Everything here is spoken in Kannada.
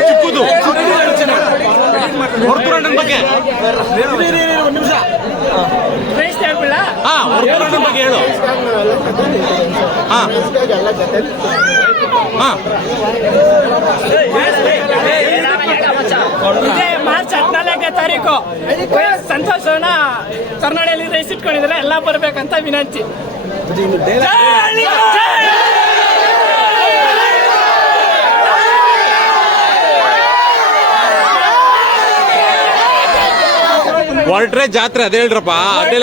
ಚಿಕ್ಕದು ಹೊರತುರಣ್ಣನ ಬಗ್ಗೆ ಹಾ ಹೊರತುರಣ್ಣನ ಬಗ್ಗೆ ಹೇಳು ಹಾ ಹಾ ಇದೇ ಮಾರ್ಚ್ ಹದಿನಾಲ್ಕನೇ ತಾರೀಕು ಸಂತೋಷನ ಕರ್ನಾಟಕದಲ್ಲಿ ರೈಸ್ ಇಟ್ಕೊಂಡಿದ್ರೆ ಎಲ್ಲ ಬರ್ಬೇಕಂತ ವಿನಂತಿ ಹೊರಟ್ರೆ ಜಾತ್ರೆ ಅದೇ ಹೇಳ್ರಪ್ಪ. ಅದೇ